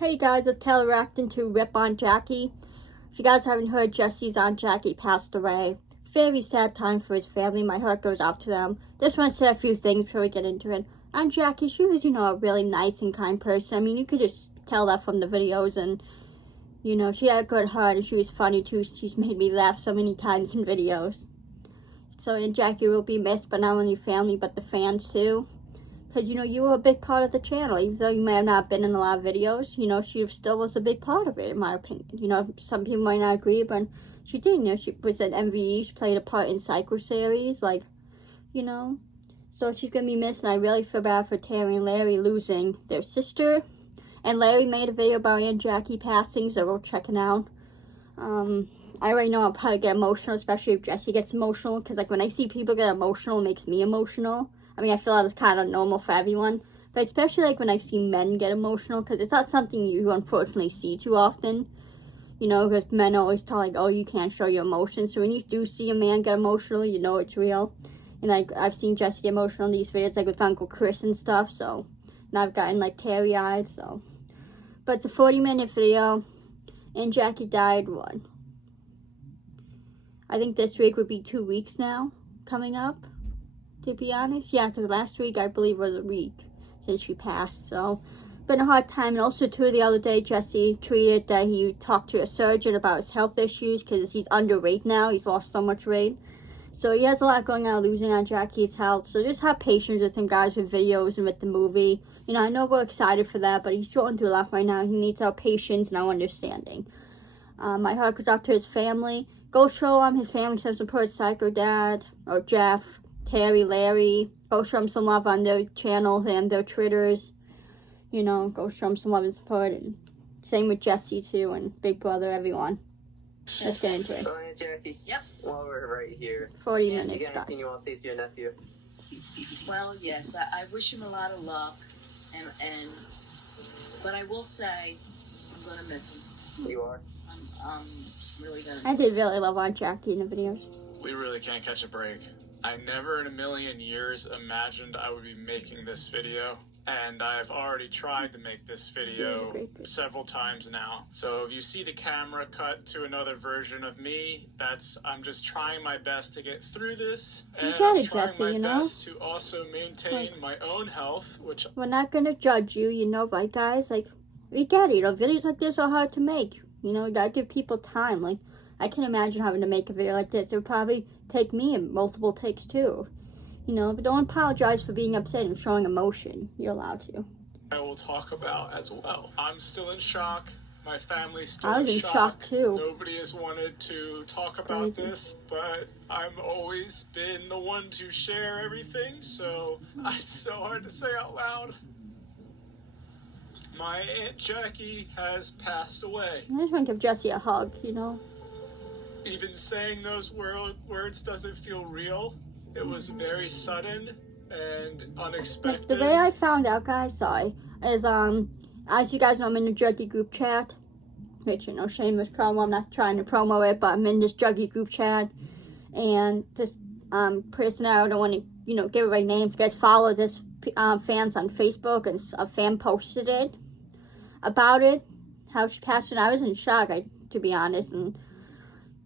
Hey guys, it's Taylor reacting to Rip on Jackie. If you guys haven't heard, Jesse's Aunt Jackie passed away. Very sad time for his family. My heart goes out to them. Just want to say a few things before we get into it. Aunt Jackie, she was, a really nice and kind person. I mean, you could just tell that from the videos, and, she had a good heart, and she was funny too. She's made me laugh so many times in videos. So Aunt Jackie will be missed, but not only your family, but the fans too. Because, you were a big part of the channel. Even though you may have not been in a lot of videos, she still was a big part of it, in my opinion. Some people might not agree, but she did. She was an MVE. She played a part in Psycho series, So she's going to be missed, and I really feel bad for Terry and Larry losing their sister. And Larry made a video about Aunt Jackie passing, so we'll check it out. I already know I'll probably get emotional, especially if Jesse gets emotional. Because, when I see people get emotional, it makes me emotional. I mean, I feel like it's kind of normal for everyone, but especially when I see men get emotional, because it's not something you unfortunately see too often, because men always tell, oh, you can't show your emotions. So when you do see a man get emotional, you know it's real. And, I've seen Jesse get emotional in these videos, with Uncle Chris and stuff, so, and I've gotten, teary-eyed, so. But it's a 40-minute video, and Jackie died, I think this week would be 2 weeks now, coming up. To be honest, yeah, because last week I believe was a week since she passed, so been a hard time. And also too, the other day Jesse tweeted that he talked to a surgeon about his health issues because he's underweight now. He's lost so much weight, so he has a lot going on, losing on Jackie's health. So just have patience with him, guys, with videos and with the movie. I know we're excited for that, but he's going through a lot right now. He needs our patience and our understanding. My heart goes out to his family. Go show him. His family some support. Psycho Dad or Jeff, Terry, Larry, go show them some love on their channels and their Twitters. Go show them some love and support. And same with Jesse too, and Big Brother, everyone. Let's get into it. So, Aunt Jackie. Yep. While we're right here, 40 minutes, you got guys. anything you want to say to your nephew? Well, yes, I wish him a lot of luck, but I will say I'm gonna miss him. You are. I'm really gonna. I did really love Aunt Jackie in the videos. We really can't catch a break. I never in a million years imagined I would be making this video, and I've already tried to make this video several times now. So if you see the camera cut to another version of me, I'm just trying my best to get through this, and I'm trying my best to also maintain my own health, which we're not gonna judge you, right, guys? We get it. Videos like this are hard to make. You gotta give people time. I can imagine having to make a video like this. It would probably take me multiple takes too. But don't apologize for being upset and showing emotion. You're allowed to. I will talk about as well. I'm still in shock. My family's still I was in shock too. Nobody has wanted to talk about this, but I've always been the one to share everything, so it's so hard to say out loud. My Aunt Jackie has passed away. I just want to give Jesse a hug, Even saying those words doesn't feel real. It was very sudden and unexpected. The way I found out, guys, is as you guys know, I'm in the Juggy group chat. Which, shameless promo. I'm not trying to promo it, but I'm in this Juggy group chat. And this person, I don't want to, give away names. You guys follow this fans on Facebook, and a fan posted it about it, how she passed, and I was in shock, to be honest, and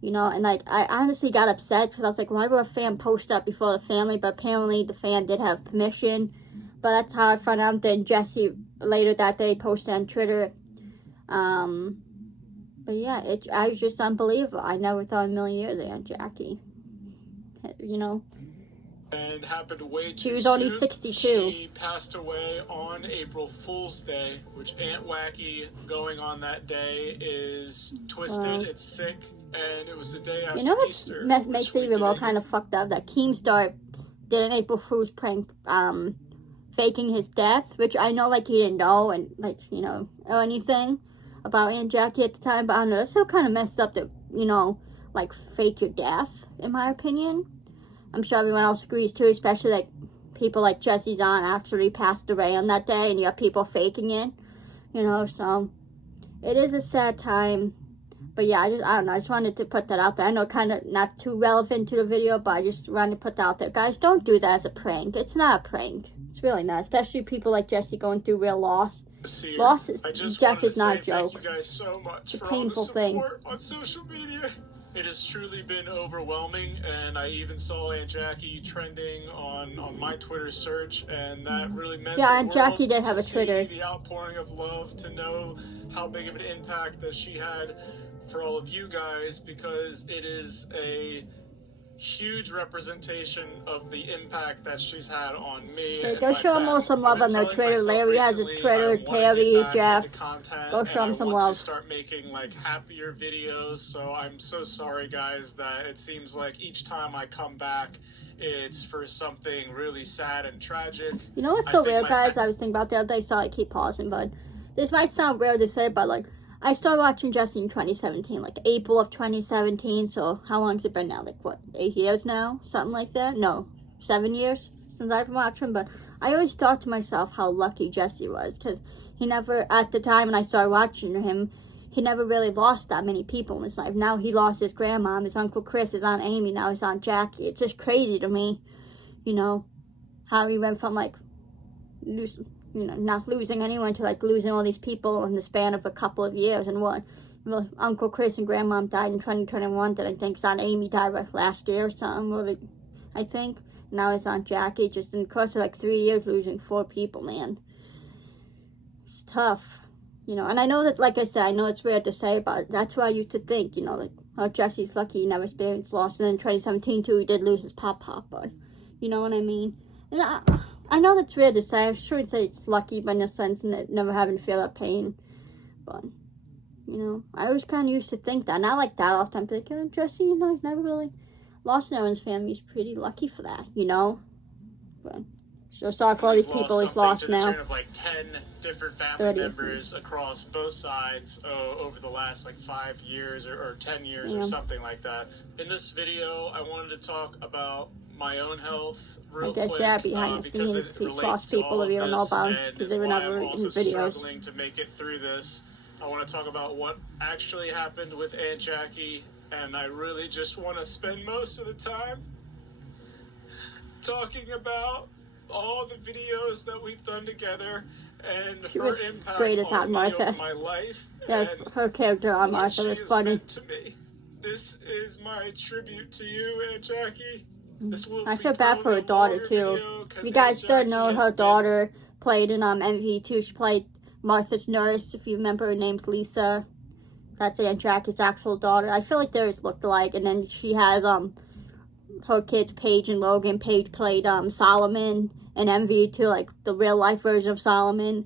I honestly got upset because I was like, why would a fan post that before the family? But apparently the fan did have permission. But that's how I found out. Then Jesse later that day posted on Twitter. But yeah, it was just unbelievable. I never thought in a million years Aunt Jackie. And happened way too soon. She was only 62. She passed away on April Fool's Day, which Aunt Wacky going on that day is twisted. It's sick, and it was the day after Easter. What makes it even more kind of fucked up? That Keemstar did an April Fool's prank, faking his death, which I know, he didn't know, and or anything about Aunt Jackie at the time. But I don't know, it's still kind of messed up to fake your death, in my opinion. I'm sure everyone else agrees too, especially people like Jesse's aunt actually passed away on that day, and you have people faking it, so it is a sad time. But yeah, I don't know, I just wanted to put that out there. I know kind of not too relevant to the video, but I just wanted to put that out there. Guys, don't do that as a prank. It's not a prank. It's really not, especially people like Jesse going through real loss. See, Loss is, I just Jeff wanted to is not say a joke. thank you guys so much It's a for all the painful thing. support on social media. It has truly been overwhelming, and I even saw Aunt Jackie trending on my Twitter search, and that really meant Yeah, the Aunt world Jackie did have to a Twitter. see the outpouring of love, to know how big of an impact that she had for all of you guys, because it is a huge representation of the impact that she's had on me. Okay, and go my show them all family. some love on their Twitter. Larry has a Twitter, Terry, Jeff. Go show them some I want love. to start making like happier videos. So I'm so sorry, guys, that it seems like each time I come back, it's for something really sad and tragic. You know what's so weird, guys? I was thinking about the other day. Sorry, I keep pausing, but this might sound weird to say, but like, I started watching Jesse in 2017, like April of 2017. So how long has it been now? Like what, 8 years now? Something like that? No, 7 years since I've been watching him. But I always thought to myself how lucky Jesse was, because he never, at the time when I started watching him, he never really lost that many people in his life. Now he lost his grandma, his Uncle Chris, his Aunt Amy, now his Aunt Jackie. It's just crazy to me, you know, how he went from like, not losing anyone to like losing all these people in the span of a couple of years. And what, well, Uncle Chris and Grandma died in 2021. Then I think his Aunt Amy died like last year or something. I think now his Aunt Jackie, just in the course of like 3 years, losing 4 people. Man, it's tough, you know. And I know that, like I said, I know it's weird to say, but that's what I used to think, you know, like, oh, Jesse's lucky he never experienced loss. And then in 2017 too, he did lose his pop, but you know what I mean. And I know that's weird to say. I'm sure I'd say it's lucky, but in a sense, never having to feel that pain. But, you know, I always kind of used to think that. Not like that often. I'm thinking, oh, Jesse, you know, he's never really lost anyone in his family. He's pretty lucky for that, you know. But, so sorry for all these people he's lost now. To the tune of like 10 different family members across both sides over the last like 5 years or 10 years or something like that. In this video, I wanted to talk about my own health real quick, yeah, behind the scenes, we've lost people that we don't know about because they were never in videos. Struggling to make it through this. I want to talk about what actually happened with Aunt Jackie, and I really just want to spend most of the time talking about all the videos that we've done together and her impact on my life. Yes, her character on Martha was funny. To me. This is my tribute to you, Aunt Jackie. I feel bad for her daughter too. You guys don't know her daughter played in MV2. She played Martha's nurse. If you remember, her name's Lisa. That's Aunt Jackie's actual daughter. I feel like theirs looked alike. And then she has her kids, Paige and Logan. Paige played Solomon in MV2, like the real life version of Solomon.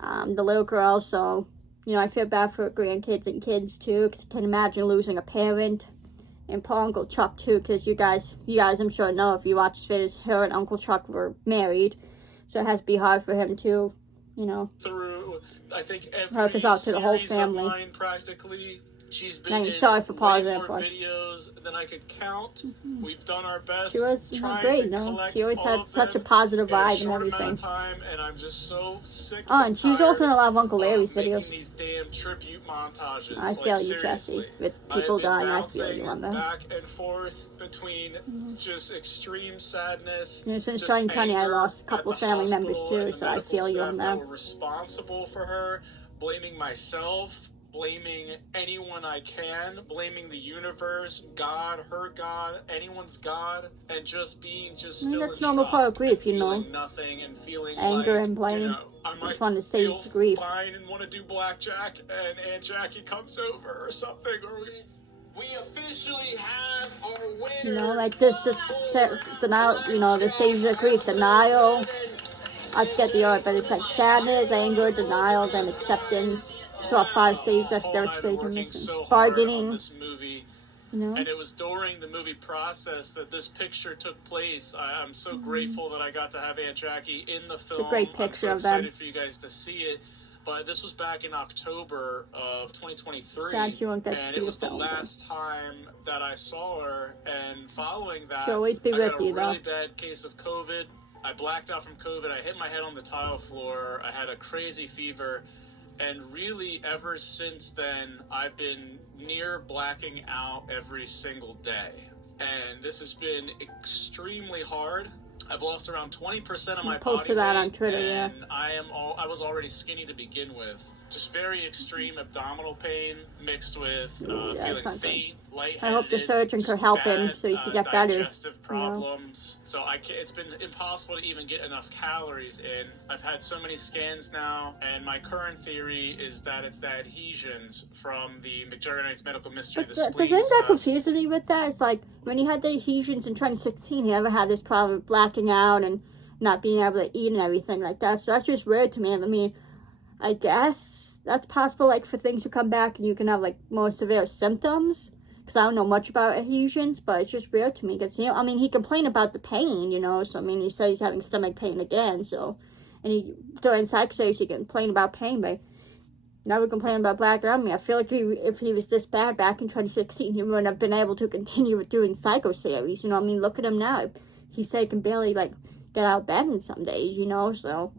The little girl. So, you know, I feel bad for her grandkids and kids too, because I can imagine losing a parent. And poor Uncle Chuck too, because you guys I'm sure know, if you watch videos, her and Uncle Chuck were married, so it has to be hard for him too, you know. Through, I think, every help us out to the whole series family. Of mine, practically. She's been in sorry for pausing, way more videos than I could count. We've done our best. She was great, no? She always had such a positive vibe and everything. Time, and I'm just so sick. And she's also in a lot of Uncle Larry's videos. These damn tribute montages. I feel you, Jesse. With people dying, I feel you on that. Back and forth between just extreme sadness. You know, since 2020, I lost a couple of family members too, so I feel you on that. Were responsible for her, blaming myself, blaming anyone I can, blaming the universe, God, her God, anyone's God, and just being still that's in normal shock part of grief, you know. Feeling nothing and feeling anger like, and blame. you know, I might just want to feel stage grief. fine and want to do blackjack, and Aunt Jackie comes over or something, or we officially have our winner. You know, like this denial. You know, the stages of grief: denial. I forget the order, but it's like sadness, anger, denial, then acceptance. So 5 stages. That's third stage in this. Bargaining. This movie, you know? And it was during the movie process that this picture took place. I'm so grateful that I got to have Aunt Jackie in the film. It's a great picture I'm so of them. excited for you guys to see it. But this was back in October of 2023, Sad she won't get to and see it was the film, last time that I saw her. And following that, she'll always be I with got a you, really though. bad case of COVID. I blacked out from COVID. I hit my head on the tile floor. I had a crazy fever. And really, ever since then, I've been near blacking out every single day. And this has been extremely hard. I've lost around 20% of my body Posted that on weight, Twitter, yeah. and I was already skinny to begin with. Just very extreme abdominal pain mixed with feeling faint, lightheaded. I hope the surgeon could help him so he could get better. Digestive problems. So it's been impossible to even get enough calories in. I've had so many scans now, and my current theory is that it's the adhesions from the McJuggernaut's medical mystery, the spleen the thing stuff. that confuses me with that is like when he had the adhesions in 2016, he never had this problem with blacking out and not being able to eat and everything like that. So that's just weird to me. I mean, I guess that's possible, like, for things to come back and you can have, like, more severe symptoms. Because I don't know much about adhesions, but it's just weird to me. Because, you know, I mean, he complained about the pain, you know. So, I mean, he said he's having stomach pain again, so. And he, during psych stage, he complained about pain, but never complained about black out. I mean, I feel like if he was this bad back in 2016, he wouldn't have been able to continue with doing psycho series, you know. I mean, look at him now. He said he can barely, like, get out of bed in some days, you know, so.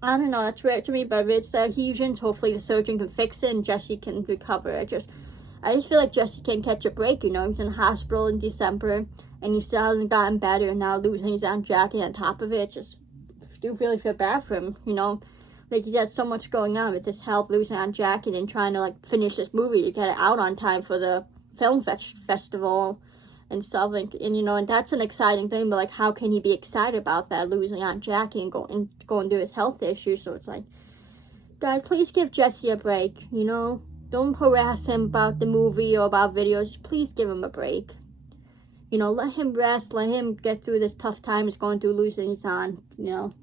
I don't know, that's weird to me, but if it's the adhesions, hopefully the surgeon can fix it and Jesse can recover. I just feel like Jesse can't catch a break, you know. He was in the hospital in December, and he still hasn't gotten better, and now losing his Aunt Jackie on top of it, just do really feel bad for him, you know. Like, he's got so much going on with his health, losing Aunt Jackie, and trying to, like, finish this movie to get it out on time for the film festival and stuff, like, and you know, and that's an exciting thing, but like, how can he be excited about that, losing Aunt Jackie and go and do his health issues? So it's like, guys, please give Jesse a break, you know. Don't harass him about the movie or about videos. Please give him a break. You know, let him rest, let him get through this tough time he's going through losing his aunt, you know.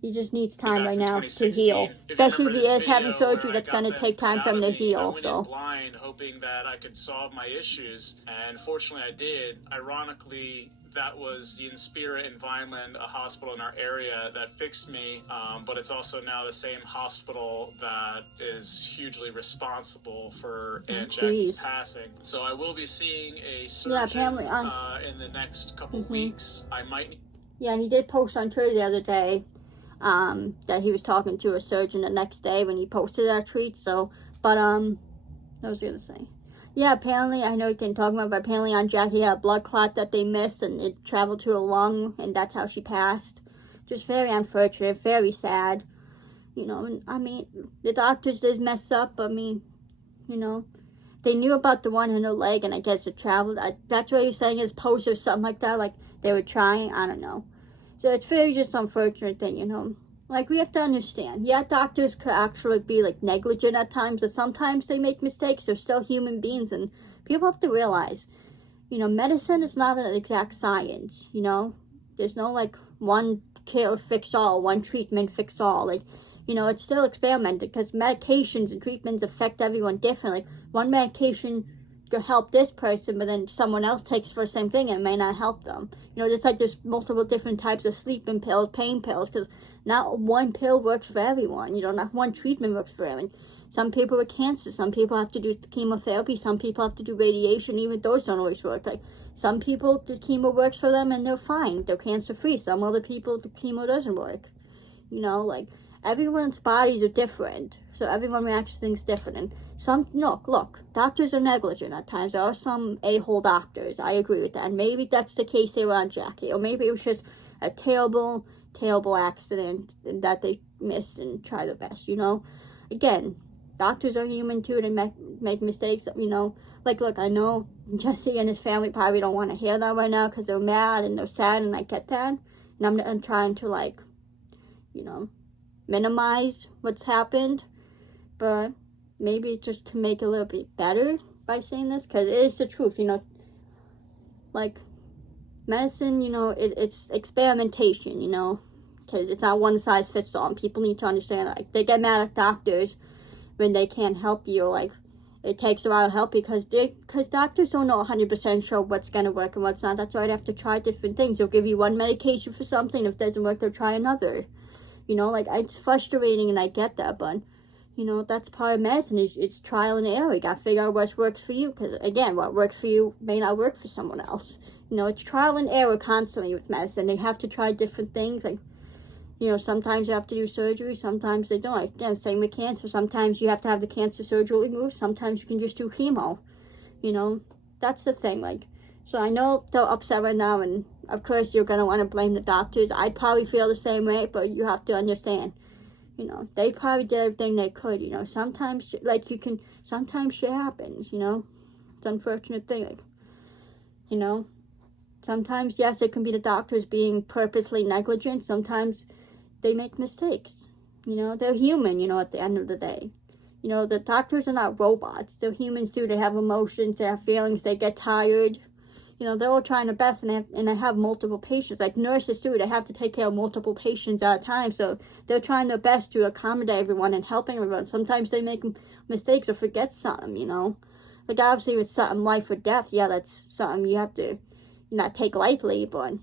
He just needs time right now to heal. Especially if he is having surgery, that's going to take time for him to heal. So. Blind, hoping that I could solve my issues, and fortunately I did. Ironically, that was the Inspira in Vineland, a hospital in our area that fixed me, but it's also now the same hospital that is hugely responsible for Aunt Jackie's passing. So I will be seeing a surgeon in the next couple weeks. I might. Yeah, he did post on Twitter the other day. That he was talking to a surgeon the next day when he posted that tweet, so, but, what was I gonna say? Yeah, apparently, I know you can talk about, but apparently Aunt Jackie had a blood clot that they missed, and it traveled to her lung, and that's how she passed. Just very unfortunate, very sad, you know. And I mean, the doctors did mess up, I mean, you know, they knew about the one in her leg, and I guess it traveled, that's what you're saying, is post or something like that, like, they were trying, I don't know. So it's very just unfortunate thing, you know. Like, we have to understand. Yeah, doctors could actually be, like, negligent at times. And sometimes they make mistakes. They're still human beings. And people have to realize, you know, medicine is not an exact science, you know. There's no, like, one cure fix all, one treatment fix all. Like, you know, it's still experimented. Because medications and treatments affect everyone differently. One medication could help this person, but then someone else takes for the same thing and it may not help them. You know, just like there's multiple different types of sleeping pills, pain pills, because not one pill works for everyone. You know, not one treatment works for everyone. Some people with cancer, some people have to do chemotherapy, some people have to do radiation, even those don't always work. Like, some people, the chemo works for them and they're fine, they're cancer-free. Some other people, the chemo doesn't work. You know, like, everyone's bodies are different, so everyone reacts to things different. And look, doctors are negligent at times. There are some a-hole doctors, I agree with that. And maybe that's the case they were on Jackie, or maybe it was just a terrible, terrible accident that they missed and try their best, you know. Again, doctors are human too, and make mistakes, you know. Like, look, I know Jesse and his family probably don't want to hear that right now because they're mad and they're sad, and I get that. And I'm trying to, like, you know, minimize what's happened, but maybe it just can make it a little bit better by saying this, because it is the truth, you know. Like, medicine, you know, it's experimentation, you know, because it's not one size fits all, and people need to understand, like, they get mad at doctors when they can't help you, like, it takes a while to help because doctors don't know 100% sure what's going to work and what's not. That's why they have to try different things. They'll give you one medication for something, if it doesn't work, they'll try another. You know, like, it's frustrating, and I get that, but, you know, that's part of medicine. It's trial and error. You got to figure out what works for you, because, again, what works for you may not work for someone else. You know, it's trial and error constantly with medicine. They have to try different things. Like, you know, sometimes you have to do surgery, sometimes they don't. Again, same with cancer. Sometimes you have to have the cancer surgery removed. Sometimes you can just do chemo. You know, that's the thing. Like, so I know they're upset right now, and of course you're going to want to blame the doctors. I'd probably feel the same way, but you have to understand, you know, they probably did everything they could, you know. Sometimes, like, sometimes shit happens, you know. It's an unfortunate thing, you know. Sometimes, yes, it can be the doctors being purposely negligent. Sometimes they make mistakes, you know. They're human, you know, at the end of the day. You know, the doctors are not robots. They're humans too. They have emotions, they have feelings, they get tired. You know, they're all trying their best, and they have multiple patients. Like nurses too, they have to take care of multiple patients at a time. So they're trying their best to accommodate everyone and helping everyone. Sometimes they make mistakes or forget something, you know. Like obviously with something life or death, yeah, that's something you have to not take lightly, but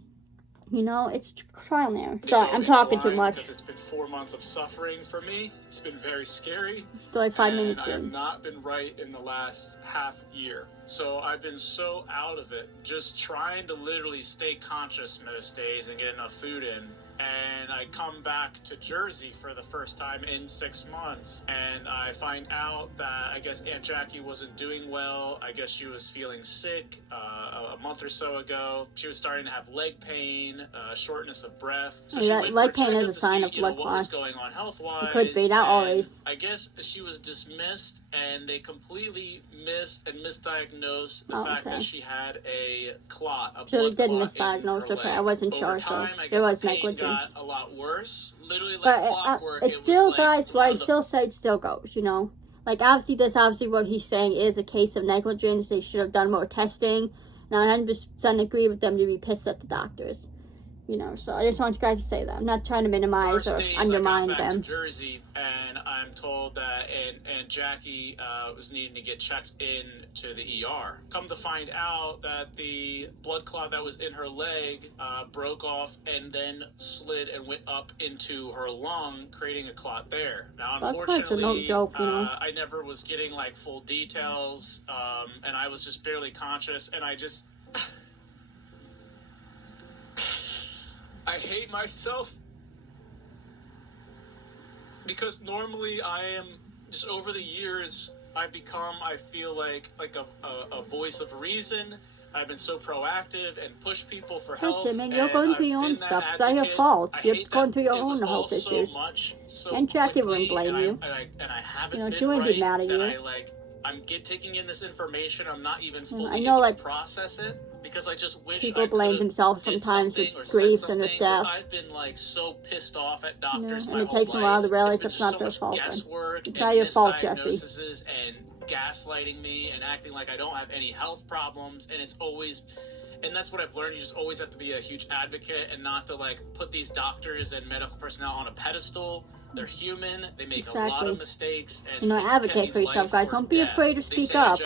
you know, it's trial and error. Sorry, I'm talking too much. Because it's been 4 months of suffering for me. It's been very scary. Still like 5 minutes in. I have not been right in the last half year. So I've been so out of it, just trying to literally stay conscious most days and get enough food in. And I come back to Jersey for the first time in 6 months, and I find out that I guess Aunt Jackie wasn't doing well. I guess she was feeling sick a month or so ago. She was starting to have leg pain, shortness of breath. So she went leg for a pain is checkup a sign of blood what clot. was going on health-wise. It could be, not always. I guess she was dismissed, and they completely missed and misdiagnosed the fact that she had a clot, a blood did clot misdiagnose. in her Okay, leg. I wasn't Over sure, time, so I there guess was the pain negligence. got a lot worse. Literally like But clockwork. it was still, like guys, one what of I the still say, it still goes, you know. Like, obviously what he's saying is a case of negligence. They should have done more testing. Now, I 100% agree with them to be pissed at the doctors. You know, so I just want you guys to say that. I'm not trying to minimize or undermine I got back them. to Jersey, and I'm told that Aunt Jackie was needing to get checked in to the ER. Come to find out that the blood clot that was in her leg broke off and then slid and went up into her lung, creating a clot there. Now, unfortunately, no joke, you know? I never was getting like full details, and I was just barely conscious, and I just... I hate myself because normally I am just over the years I've become, I feel like a voice of reason. I've been so proactive and push people for help. Listen, man, you're going through your own stuff. It's not your fault. You're going through your own health issues. And Jackie wouldn't blame you. And I haven't you know, been she wouldn't right be mad at you. I'm taking in this information. I'm not even fully I know, able like, to process it because I just wish people I blame themselves sometimes with grief and with death. I've been like so pissed off at doctors and my it whole takes life. a while to realize It's been it's just not their so fault. much guesswork It's and not your fault, Jesse. misdiagnoses and gaslighting me and acting like I don't have any health problems, and it's always... And that's what I've learned. You just always have to be a huge advocate and not to like put these doctors and medical personnel on a pedestal. They're human. They make a lot of mistakes. And you know, advocate for yourself, guys. Don't be afraid to speak up.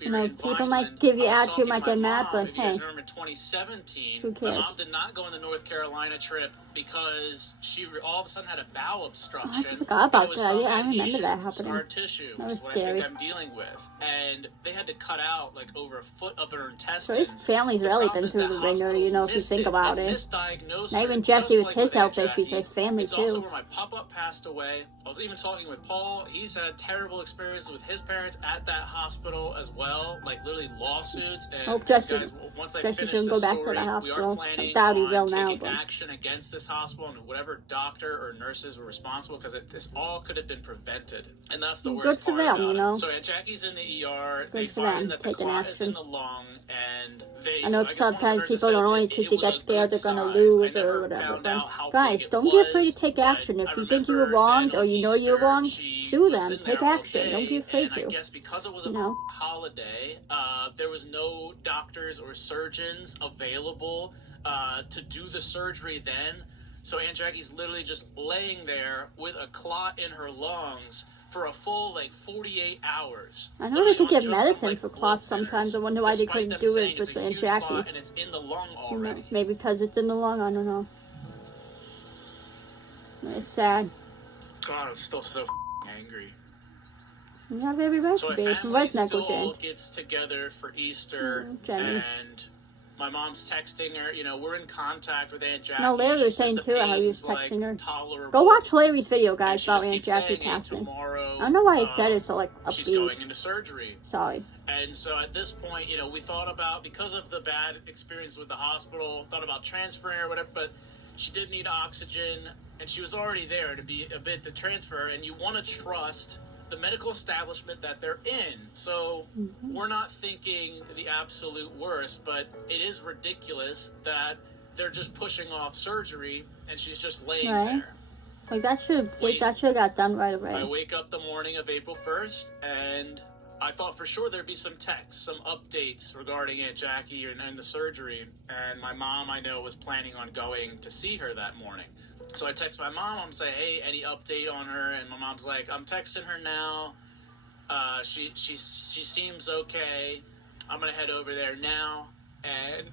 You know, people might give you attitude, might get mad, but hey, you remember 2017, who cares? my mom did not go on the North Carolina trip because she all of a sudden had a bowel obstruction. Oh, I forgot about that. Yeah, I remember that happening. Scar tissue that was what scary. I think I'm dealing with. And they had to cut out like over a foot of her intestines. So his family's really been through the ringer, you know, if you think about it. Not even Jesse with his health issues, his family it's too. Also where my pop-up passed away. I was even talking with Paul. He's had terrible experiences with his parents at that hospital as well, like literally lawsuits. And hope Jesse, guys, once I Jesse finish shouldn't this go back story, to the we hospital. are planning I doubt he will on now, taking but action against this hospital and whatever doctor or nurses were responsible, because this all could have been prevented. And that's the worst good for part them, about you know. it. So Aunt Jackie's in the ER. Good they for find them, that the taking clot is action. in the lung, and they... I know sometimes people don't always because you get scared they're gonna lose or whatever. But guys, don't be afraid to take action. If you think you were wronged or you know you're wrong, sue them. Take action. Don't be afraid to. I guess because it was a holiday, there was no doctors or surgeons available to do the surgery then. So Aunt Jackie's literally just laying there with a clot in her lungs for a full 48 hours. I know they could give medicine for clots sometimes. I wonder why they couldn't do it with Aunt Jackie. And it's in the lung already. Maybe because it's in the lung. I don't know. It's sad. God, I'm still so angry. You have every right to be. It was still negligent. gets together for Easter, Jenny. and My mom's texting her, you know, we're in contact with Aunt Jackie. No, Larry She was says saying the too how he was pain's, texting her. tolerable. Go watch Larry's video, guys, And she about just Aunt keeps Jackie saying, "Hey, passing. tomorrow, I don't know why I said it so, like, she's upbeat. going into surgery." Sorry. And so at this point, you know, we thought about, because of the bad experience with the hospital, thought about transferring or whatever, but she did need oxygen, and she was already there to be a bit to transfer, and you want to trust the medical establishment that they're in. So we're not thinking the absolute worst, but it is ridiculous that they're just pushing off surgery, and she's just laying there. Like, that should have got done right away. I wake up the morning of April 1st, and I thought for sure there'd be some texts, some updates regarding Aunt Jackie and the surgery. And my mom, I know, was planning on going to see her that morning. So I text my mom, I'm saying, "Hey, any update on her?" And my mom's like, "I'm texting her now. She seems okay. I'm gonna head over there now." And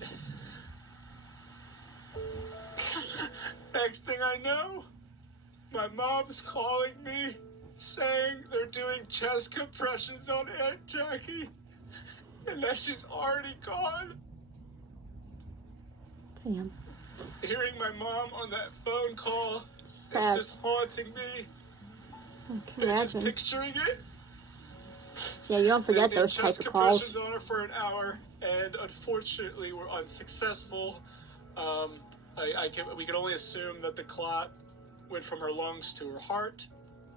next thing I know, my mom's calling me saying they're doing chest compressions on Aunt Jackie and that she's already gone. Damn. Hearing my mom on that phone call, Sad. it's just haunting me. Okay, Just picturing it. Yeah, you don't forget They those did type chest of calls. compressions on her for an hour, and unfortunately were unsuccessful. We could only assume that the clot went from her lungs to her heart.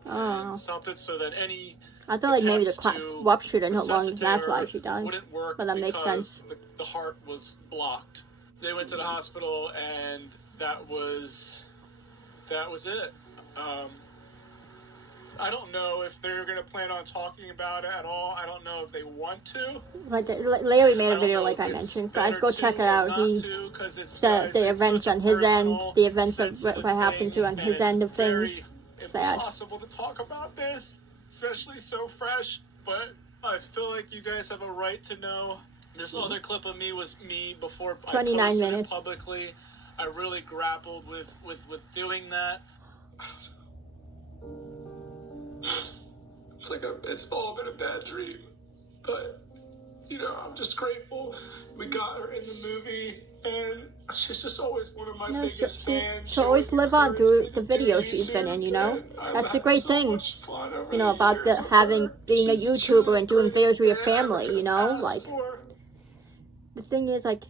And stopped it, so that any I thought like maybe the clot ruptured in her lungs, and that's why she died. Wouldn't work, but that makes sense. The heart was blocked. They went to the hospital, and that was it. I don't know if they're going to plan on talking about it at all. I don't know if they want to. Like Larry made a video, like I mentioned. Guys, go check it out. He said the events on his end, the events of what happened to on his end of things. Sad. Impossible to talk about this, especially so fresh. But I feel like you guys have a right to know. This other clip of me was me before I 29 posted minutes. it publicly. I really grappled with doing that. It's all been a bad dream, but you know, I'm just grateful we got her in the movie, and she's just always one of my biggest fans. She'll always live on through the videos she's been in, you know? That's a great thing, you know, about being a YouTuber and doing videos with your family, you know? Like, the thing is, like,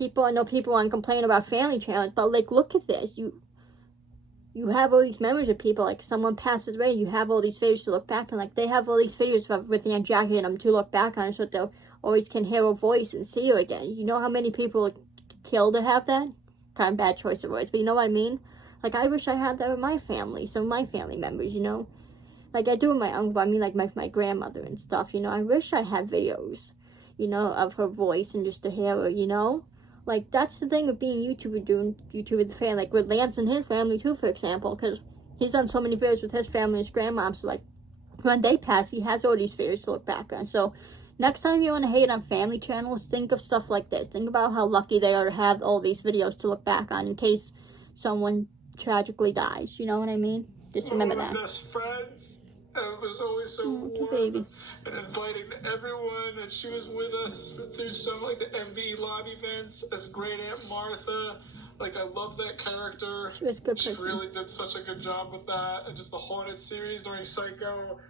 I know people want to complain about family channels, but, like, look at this. You have all these memories of people, like, someone passes away, you have all these videos to look back on. Like, they have all these videos with Aunt Jackie and them to look back on, so they'll always can hear her voice and see her again. You know how many people kill to have that? Kind of bad choice of words, but you know what I mean? Like, I wish I had that with my family, some of my family members, you know? Like, I do with my uncle, but I mean, like, my grandmother and stuff, you know? I wish I had videos, you know, of her voice and just to hear her, you know? Like, that's the thing with being YouTuber, doing YouTube with the fan, like, with Lance and his family, too, for example, because he's done so many videos with his family and his grandmom, so, like, when they pass, he has all these videos to look back on, so next time you want to hate on family channels, think of stuff like this. Think about how lucky they are to have all these videos to look back on in case someone tragically dies. You know what I mean? Just remember that. My best friends, and it was always so warm baby. and inviting everyone, and she was with us through some, like, the MV live events as Great Aunt Martha. Like, I love that character. She was a good person. She really did such a good job with that, and just the Haunted series during Psycho.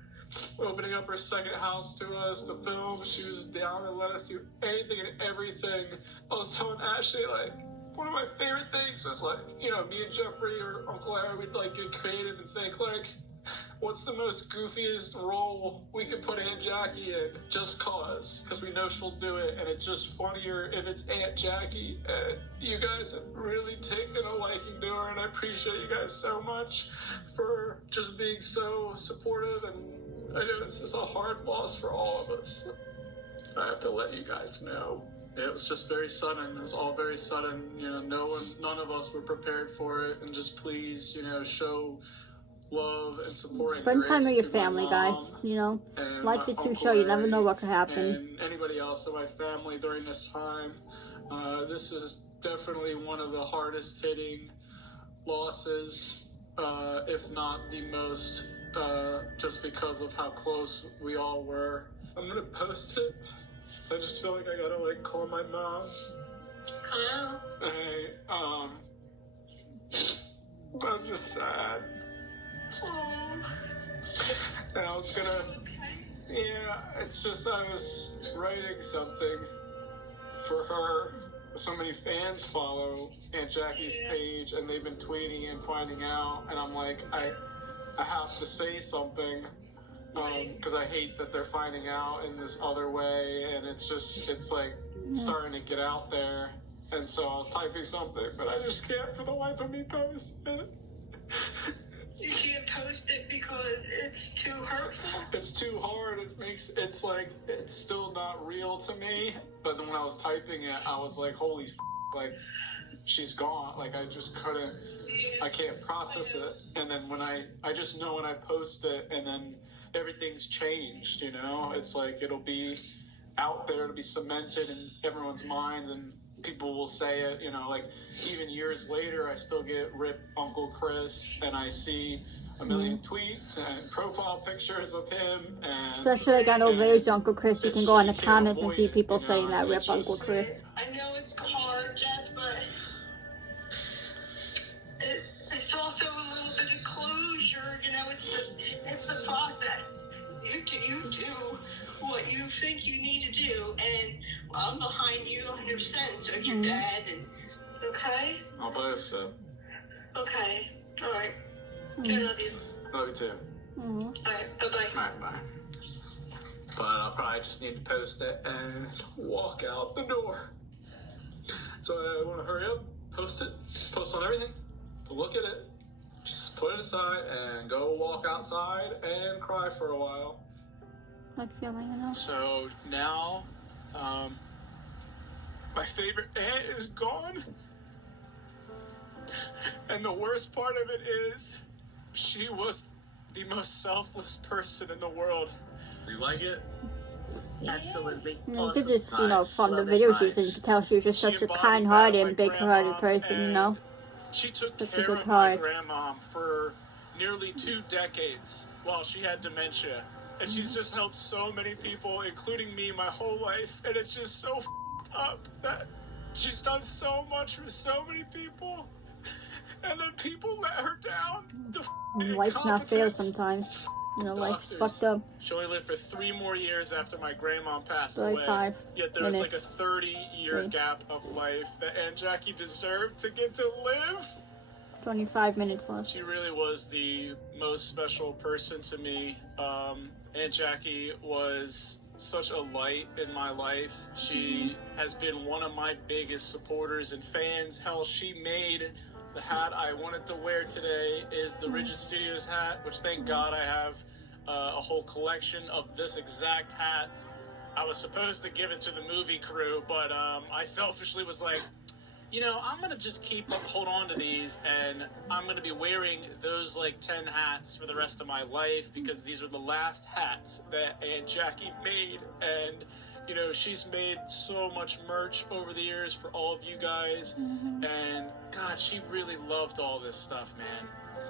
Opening up her second house to us to film. She was down to let us do anything and everything. I was telling Ashley, like, one of my favorite things was, like, you know, me and Jeffrey or Uncle Larry would, like, get creative and think, like, what's the most goofiest role we could put Aunt Jackie in just cause? Because we know she'll do it, and it's just funnier if it's Aunt Jackie. And you guys have really taken a liking to her, and I appreciate you guys so much for just being so supportive. And I know it's just a hard loss for all of us. I have to let you guys know. It was just very sudden. It was all very sudden. You know, none of us were prepared for it. And just please, you know, show love and support. Spend time with your family, guys. You know, life is too short. You never know what could happen. And anybody else in my family during this time. This is definitely one of the hardest hitting losses, if not the most. Just because of how close we all were. I'm gonna post it. I just feel like I gotta, like, call my mom Hello? Hey, I'm just sad. And I was gonna, yeah, it's just I was writing something for her. So many fans follow Aunt Jackie's page, and they've been tweeting and finding out, and I'm like, I have to say something, because I hate that they're finding out in this other way, and it's like starting to get out there. And so I was typing something, but I just can't for the life of me post it. You can't post it because it's too hurtful? It's too hard. It's like, it's still not real to me. But then when I was typing it, I was like, holy like, she's gone. Like, I just couldn't, I can't process it. And then when I just know when I post it, and then everything's changed, you know? It's like, it'll be out there, it'll be cemented in everyone's minds, and people will say it, you know, like, even years later, I still get RIP Uncle Chris, and I see a million tweets and profile pictures of him, and especially like on old videos, Uncle Chris, you can go on the comments and see people saying that it's RIP Uncle Chris. I know it's hard, Jess, but it's also a little bit of closure, you know, it's the process. You do what you think you need to do, and I'm behind you 100%, so is your dad, and okay? I'll post it. Okay, alright. Okay, I love you. Love you too. Alright, bye-bye. Bye bye. But I'll probably just need to post it and walk out the door. So I want to hurry up, post it, post on everything, look at it, just put it aside, and go walk outside and cry for a while. That feeling, you know. So now, my favorite aunt is gone. And the worst part of it is, she was the most selfless person in the world. You like it? Absolutely. You could just, you know, from the videos she was in, you could tell she was just such a kind-hearted and big-hearted person, you know. She took Such a care good of my heart. grandma for nearly 2 decades while she had dementia. And she's just helped so many people, including me, my whole life. And it's just so up that she's done so much for so many people. And then people let her down. Life's not fair sometimes. You know, life's fucked up. She only lived for 3 more years after my grandma passed Like away. 5 Yet there was like a minutes. 30-year Wait. gap of life that Aunt Jackie deserved to get to live. 25 minutes left. She really was the most special person to me. Aunt Jackie was such a light in my life. She has been one of my biggest supporters and fans. Hell, she made the hat I wanted to wear today is the Rigid Studios hat, which thank God I have a whole collection of this exact hat. I was supposed to give it to the movie crew, but I selfishly was like, you know, I'm going to just hold on to these, and I'm going to be wearing those like 10 hats for the rest of my life, because these are the last hats that Aunt Jackie made. And, you know, she's made so much merch over the years for all of you guys. And, God, she really loved all this stuff, man.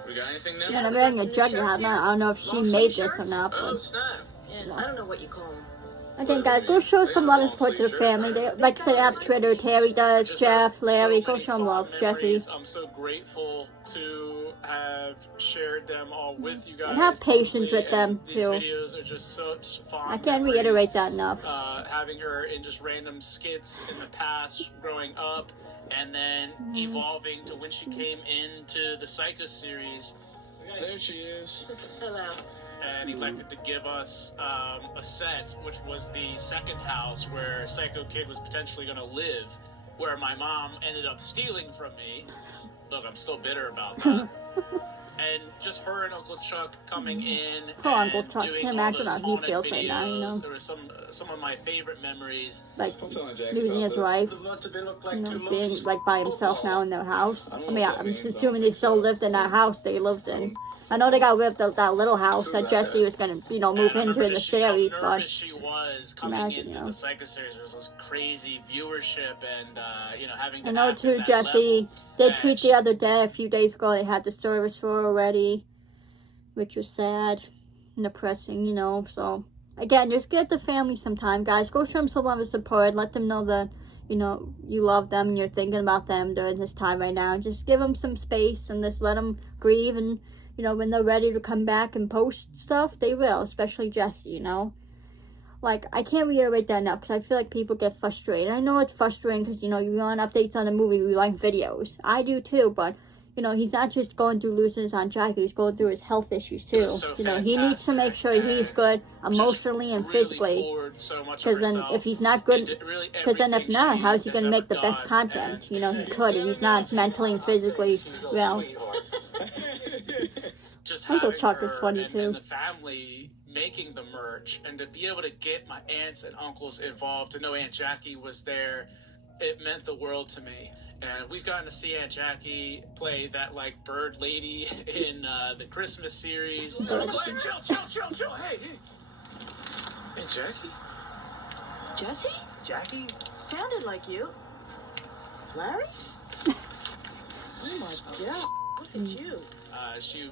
We got anything now? Yeah, I'm wearing a juggy hat now. I don't know if she made this or not, Oh, but snap. And I don't know what you call them. again, guys, go show some love and support to the family. They, like I said, they have Twitter. Terry does, Jeff, Larry. Go show them love. Jesse. I'm so grateful to have shared them all with you guys. And have patience with them, These too. videos are just such fun. I can't reiterate that enough. Having her in just random skits in the past, growing up, and then evolving to when she came into the Psycho series. There she is. Hello. And elected to give us a set, which was the second house where Psycho Kid was potentially going to live, where my mom ended up stealing from me. Look, I'm still bitter about that. And just her and Uncle Chuck coming in Poor and Uncle Chuck. doing Can all imagine those how he haunted feels right now, you know? videos. There were some of my favorite memories. Like, losing his wife. You know, being, like, by himself now in their house. I mean, I'm assuming they still lived in that house they lived in. I know they got rid of that little house that Jesse was going to, you know, move into in the series, how but nervous she was coming imagine, into you know. the Psycho series. There was this crazy viewership, and you know, having to I know act at too, that Jesse. level. They And tweet the other day, a few days ago, they had the service for her already, which was sad and depressing, you know. So again, just get the family some time, guys. Go show them some love and support. Let them know that, you know, you love them and you're thinking about them during this time right now. Just give them some space and just let them grieve. And, you know, when they're ready to come back and post stuff, they will, especially Jesse, you know. Like, I can't reiterate that enough because I feel like people get frustrated. I know it's frustrating because, you know, you want updates on the movie, we like videos. I do too, but, you know, he's not just going through losing his Aunt Jackie, he's going through his health issues too. So you know, he needs to make sure he's good emotionally and physically. Because then if he's not good, because then if not, how is he going to make the best content? You know, he could if he's not mentally and physically well. Just Uncle having Chuck is her funny too. and the family making the merch, and to be able to get my aunts and uncles involved, to know Aunt Jackie was there, it meant the world to me. And we've gotten to see Aunt Jackie play that, like, bird lady in the Christmas series. Chill. Hey. Aunt Jackie? Jesse? Jackie? Sounded like you. Larry? Oh my god, look at you.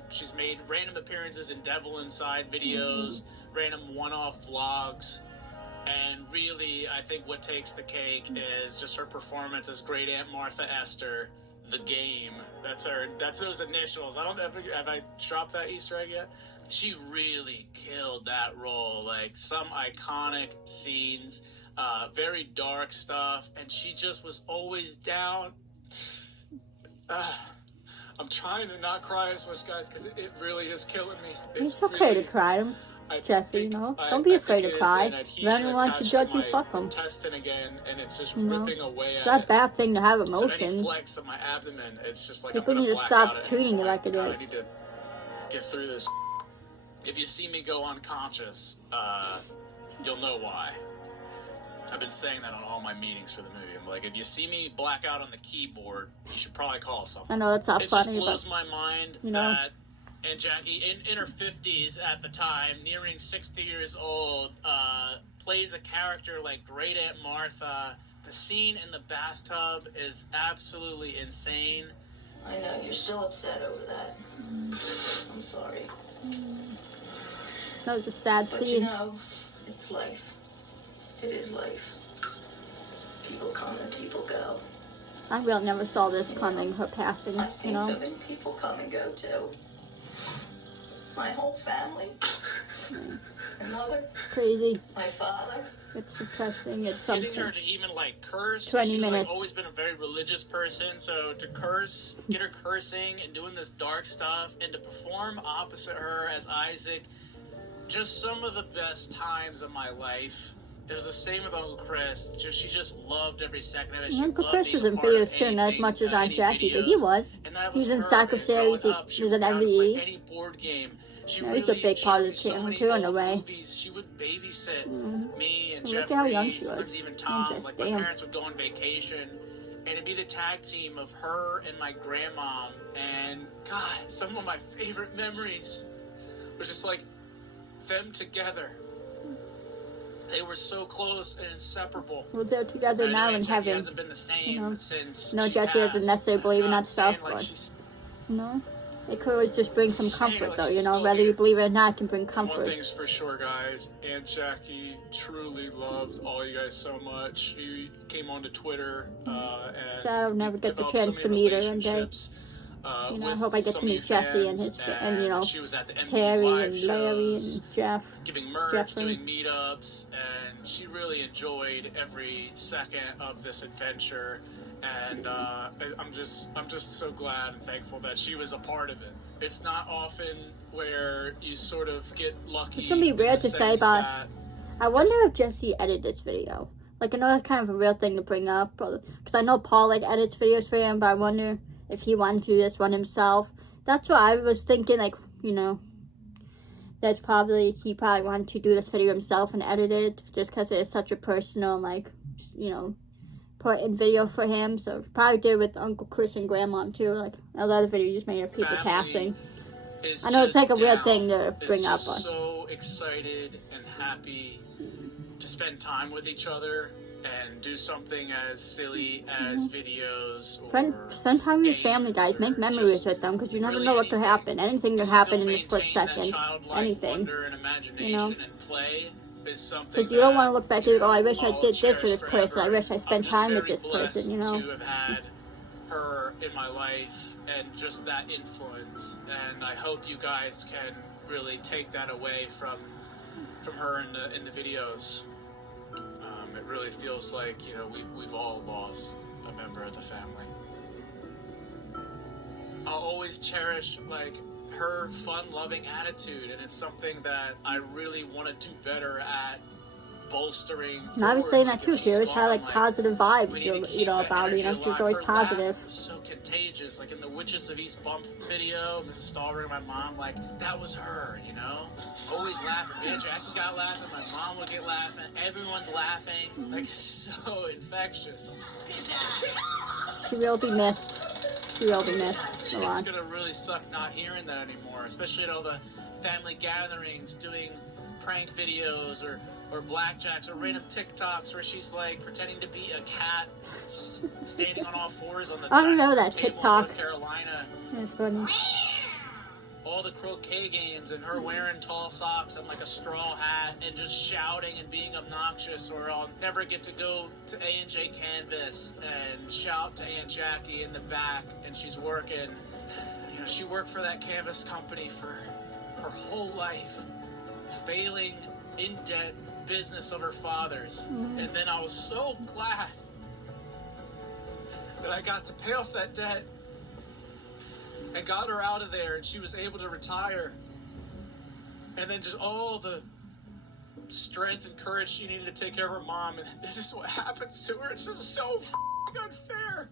She's made random appearances in Devil Inside videos, random one-off vlogs, and really, I think what takes the cake is just her performance as Great Aunt Martha Esther, the game. That's those initials. I don't know have I dropped that Easter egg yet? She really killed that role. Like, some iconic scenes, very dark stuff, and she just was always down. I'm trying to not cry as much, guys, because it really is killing me. It's okay to cry, Jesse, you know? Don't be afraid to cry. If anyone wants to judge you, fuck them. Intestine again, and it's just you know? ripping away It's at not a it. bad thing to have It's any emotions. flex of my abdomen. It's just like People I'm need to black stop out at treating any it like point. it God, is. I need to get through this. If you see me go unconscious, you'll know why. I've been saying that on all my meetings for the movie. I'm like, if you see me black out on the keyboard, you should probably call someone. I know it's not It funny, just blows but my mind you know. that Aunt Jackie, in her 50s at the time, nearing 60 years old, plays a character like Great Aunt Martha. The scene in the bathtub is absolutely insane. I know, you're still upset over that. I'm sorry. That was a sad But you scene. know, it's life. It is life. People come and people go. I really never saw this coming, her passing, I've you seen know. so many people come and go too. My whole family. My mother, Crazy. my father. It's depressing. It's Just getting something. her to even, like, curse. 20 She's like, minutes. always been a very religious person, so to curse, get her cursing and doing this dark stuff, and to perform opposite her as Isaac, just some of the best times of my life. It was the same with Uncle Chris. She just loved every second of it. She Uncle loved Chris being was a in part of videos too, not as anything, much as Aunt any Jackie, but he videos. was. And that He was in her, soccer and series, growing up, he she was was in down to play MVE. any board game. She Yeah, he's a big part of the so channel many too, in a old way. movies. She would babysit me and Look Jeffrey, at how young she was. sometimes even Tom. Just Like, my damn. parents would go on vacation, and it'd be the tag team of her and my grandma. And God, some of my favorite memories was just like them together. They were so close and inseparable. Well, they're together And I now know in Jackie heaven. hasn't been the same you know. since No, she Jesse doesn't passed. necessarily believe in God, that I'm saying, stuff, like, but she's you know, it could always just bring some Saying it comfort, like though. she's You know, still whether here. you believe it or not, it can bring One comfort. thing's for sure, guys. Aunt Jackie truly loved all you guys so much. She came onto Twitter and So I'll never get the developed chance so to many meet her one day. relationships, You know, I with hope I get some to of you meet Jesse and fans, his, and you know, she was at the MV Terry live and Larry shows, and Jeff. giving merch, Jeffrey. doing meetups, and she really enjoyed every second of this adventure. And I'm just so glad and thankful that she was a part of it. It's not often where you sort of get lucky. It's gonna be in weird the to say, sense but that I wonder if Jesse edited this video. Like, I know that's kind of a real thing to bring up, because I know Paul, like, edits videos for him, but I wonder if he wanted to do this one himself. That's what I was thinking, like, you know, he probably wanted to do this video himself and edit it, just because it is such a personal, like, you know, important video for him. So probably did it with Uncle Chris and Grandma too, like a lot of videos just made of people family passing. is I know it's like a just weird down. thing to bring It's up, just but so excited and happy to spend time with each other and do something as silly as videos or spend time with your games family, guys. or Make memories just with them, because you never really know what could anything happen. Anything to could happen still in a split maintain that second. childlike Anything. wonder and imagination You know? and play. is something Because you don't want to that, look back you and go, know, I wish I I'll did this for cherish this person. I forever. wish I spent I'm just time with very this person, you know? blessed to have had her in my life and just that influence, and I hope you guys can really take that away from her in the videos. It really feels like, you know, we've all lost a member of the family. I'll always cherish, like, her fun-loving attitude, and it's something that I really want to do better at bolstering. And I was saying that too. If She she's always had like gone, positive we vibes, need to you keep know, that about her. You know, energy she was alive. always Her positive. laugh was so contagious. Like in the Witches of East Bump video, Mrs. Stallberg, my mom, like that was her. You know, always laughing. Man, Jackie got laughing. My mom would get laughing. Everyone's laughing. Like it's so infectious. She will be missed. She will be missed. Milan. It's gonna really suck not hearing that anymore, especially at all the family gatherings, doing prank videos or blackjacks or random TikToks where she's like pretending to be a cat standing on all fours on the I don't know that table in TikTok. North Carolina. That's funny. All the croquet games and her wearing tall socks and like a straw hat and just shouting and being obnoxious, or I'll never get to go to A&J Canvas and shout to Aunt Jackie in the back and she's working. You know, she worked for that canvas company for her whole life, failing in debt business of her father's. And then I was so glad that I got to pay off that debt and got her out of there and she was able to retire. And then just all the strength and courage she needed to take care of her mom, and this is what happens to her. It's just so unfair.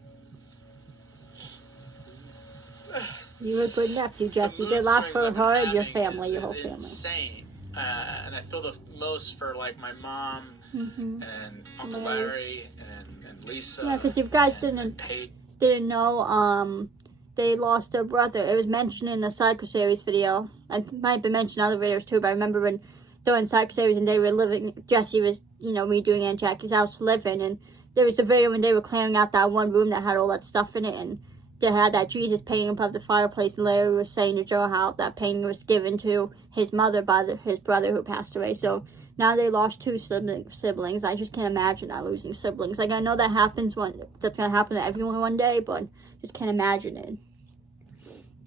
You were a good nephew, Jess. You did a lot for her and your family, your whole family. Insane. And I feel the most for like my mom and Uncle Larry. Larry and Lisa. Yeah, because you guys didn't know, they lost their brother. It was mentioned in the Psycho Series video. It might have been mentioned in other videos too, but I remember when they were in Psycho Series and they were living, Jesse was, you know, redoing Aunt Jackie's house to live in, and there was the video when they were clearing out that one room that had all that stuff in it, and they had that Jesus painting above the fireplace, and Larry was saying to Joe how that painting was given to his mother by his brother who passed away. So now they lost two siblings. I just can't imagine not losing siblings. Like, I know that happens that's going to happen to everyone one day, but just can't imagine it.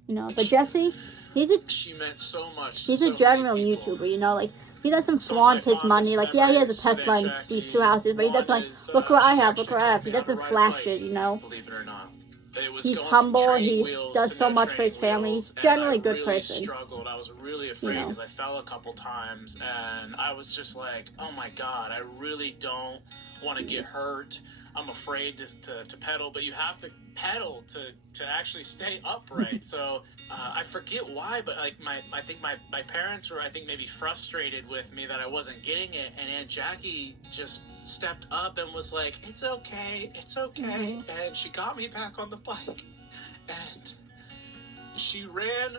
You know, but Jesse, she meant so much. He's a general YouTuber, you know, like, he doesn't flaunt his money. Like, yeah, he has a Tesla and these two houses, but he doesn't like, look what I have, look what I have. He doesn't flash it, you know. Believe it or not. He's humble. He does so much for his family. He's generally a good person. Struggled. I was really afraid because I fell a couple times, and I was just like, "Oh my God, I really don't want to get hurt. I'm afraid to pedal, but you have to pedal to actually stay upright." So I forget why, but like I think my parents were, I think, maybe frustrated with me that I wasn't getting it, and Aunt Jackie just stepped up and was like, it's okay, and she got me back on the bike, and she ran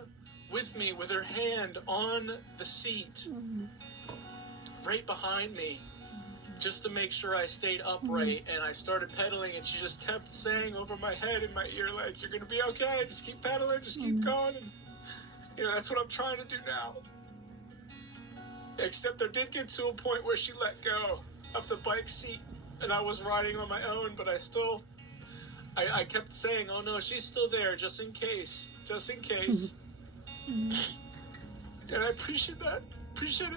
with me with her hand on the seat right behind me, just to make sure I stayed upright, and I started pedaling, and she just kept saying over my head in my ear, like, you're gonna be okay, just keep pedaling, just keep going, and, you know, that's what I'm trying to do now. Except there did get to a point where she let go of the bike seat, and I was riding on my own, but I kept saying, oh no, she's still there, just in case. And I appreciated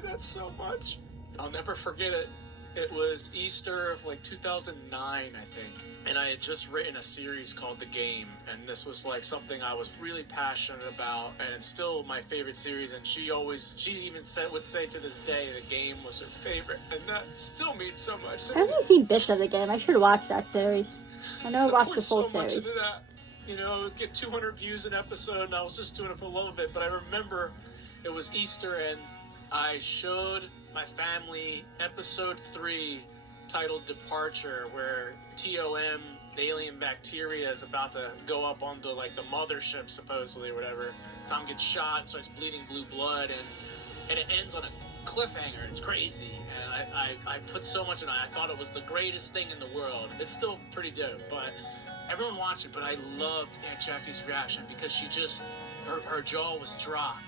that so much. I'll never forget it. It was Easter of like 2009, I think. And I had just written a series called The Game. And this was like something I was really passionate about. And it's still my favorite series. And she even would say to this day, The Game was her favorite. And that still means so much. I haven't seen bits of The Game. I should watch that series. I never watched the full so much series. into that. You know, it would get 200 views an episode. And I was just doing it for the love of it. But I remember it was Easter and I showed my family episode 3 titled Departure, where TOM, the alien bacteria, is about to go up onto like the mothership supposedly or whatever. Tom gets shot, starts bleeding blue blood, and it ends on a cliffhanger. It's crazy, and I put so much in it. I thought it was the greatest thing in the world. It's still pretty dope, but everyone watched it. But I loved Aunt Jackie's reaction because she just her jaw was dropped.